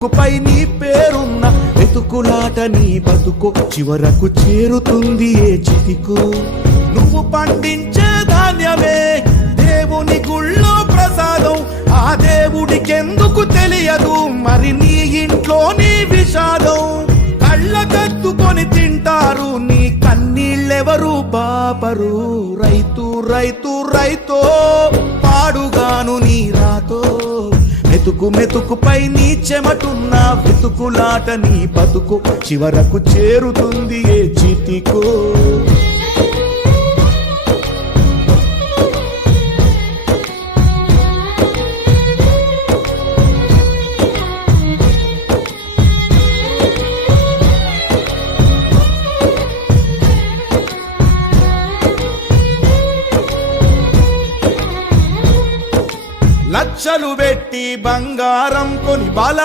పై నీ పేరున్న వెతుకులాట నీ బతుకు చివరకు చేరుతుంది ఏ చితికు. నువ్వు పండించే ధాన్యమే దేవుని గుళ్ళో ప్రసాదం, ఆ దేవుడికెందుకు తెలియదు మరి నీ ఇంట్లో నీ విషాదం. కళ్ళ కత్తుకొని తింటారు నీ కన్నీళ్ళెవరు బాపరు. రైతు రైతు రైతో పాడుగాను నీ రాతో, మెతుకు మెతుకుపై నీ చెమటున్న వెతుకులాట నీ బతుకు చివరకు చేరుతుంది ఏ చితికో. లక్షలు పెట్టి బంగారం కొని బలా